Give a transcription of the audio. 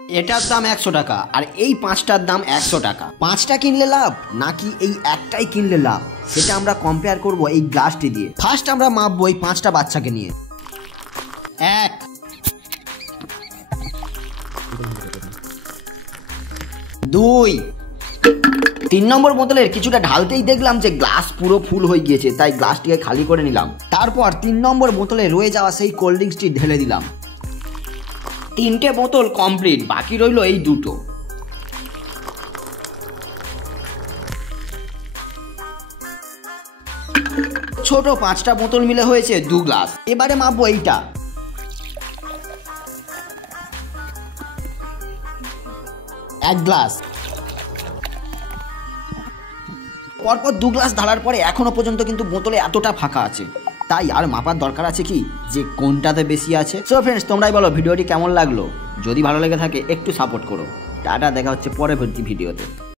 এটার দাম 100 টাকা আর এই 5টার দাম 100 টাকা। 5টা কিনলে লাভ নাকি এই একটাই কিনলে লাভ সেটা আমরা কম্পেয়ার করব এই গ্লাসটি দিয়ে। ফার্স্ট আমরা মাপবো এই 5টা বাচ্চাকে নিয়ে। 1 2 3 নম্বর বোতলের কিছুটা ঢালতেই দেখলাম যে গ্লাস পুরো ফুল হয়ে গিয়েছে, তাই গ্লাসটিকে খালি করে নিলাম। তারপর 3 নম্বর বোতলে রয়ে যাওয়া সেই কোল্ড ড্রিঙ্কসটি ঢেলে দিলাম। 3টে বোতল কমপ্লিট, বাকি রইল এই দুটো। ছোট 5টা বোতল মিলে হয়েছে 2 গ্লাস। এবারে মাপবো এইটা। 1 গ্লাস। পরপর 2 গ্লাস ঢালার পরে এখনো পর্যন্ত কিন্তু বোতলে এতটা ফাঁকা আছে, তাই আর মাপার দরকার আছে কি যে কোনটাতে বেশি আছে। সো ফ্রেন্ডস, তোমরাই বলো ভিডিওটি কেমন লাগলো। যদি ভালো লেগে থাকে একটু সাপোর্ট করো। টাটা, দেখা হচ্ছে পরবর্তী ভিডিওতে।